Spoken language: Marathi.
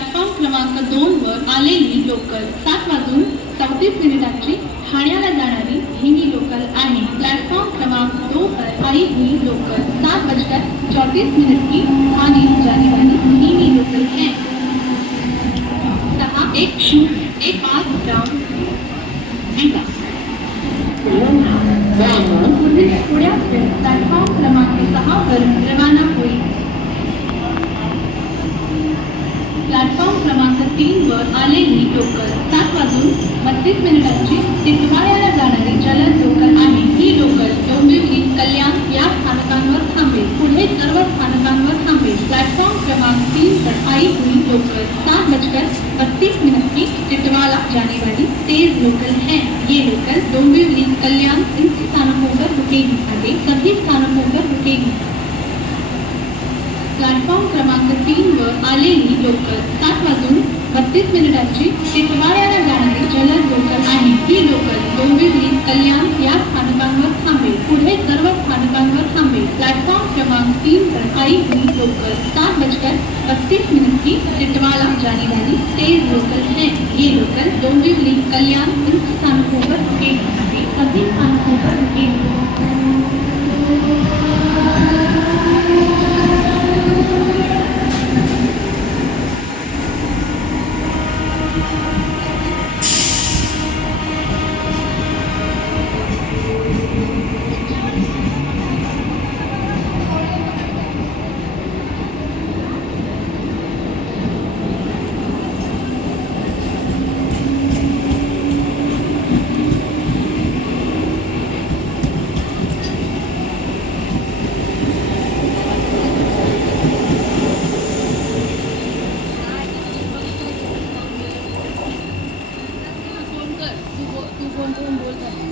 प्लॅटफॉर्म क्रमांक 2 वर आलेली लोकल 7:34 ठाण्याला जाणारी ही लोकल आहे। प्लॅटफॉर्म क्रमांक 2 पर आई हुई लोकल 7:34 की आने जाने वाली ही लोकल है। 6:10 ग्राम थोड्या प्लॅटफॉर्म क्रमांक 6 वर रवाना होईल। प्लॅटफॉर्म क्रमांक 3 वर आलेली लोकल 7:32 टिटवाळ्याला जाणारी जलद लोकल आहे। ही लोकल डोंबिवली, कल्याण या स्थानकांवर थांबेल। पुढे सर्व स्थानकांवर थांबेल। प्लॅटफॉर्म क्रमांक 3 पर आई हुई लोकल 7:32 की टिटवाला जाने वाली तेज लोकल है। ये लोकल डोंबिवली, कल्याण इन स्थानकों पर रुकेगी। आगे सभी स्थानकों पर रुकेगी। प्लॅटफॉर्म क्रमांक 3 वर आलेली लोकल 7:32 टिटवाळ्याला जाणारी जलद लोकल आहे। ही लोकल डोंबिवली, कल्याण या स्थानकांवर थांबेल। पुढे सर्व स्थानकांवर थांबेल। प्लॅटफॉर्म क्रमांक 3 पर आई हुई लोकल 7:32 की टिटवाला जाने वाली तेज लोकल है। ये लोकल डोंबिवली, कल्याण इन स्थानकों पर रुकेगी। आगे सभी स्थानकों पर रुकेगी। तू फोन करून बोल कर.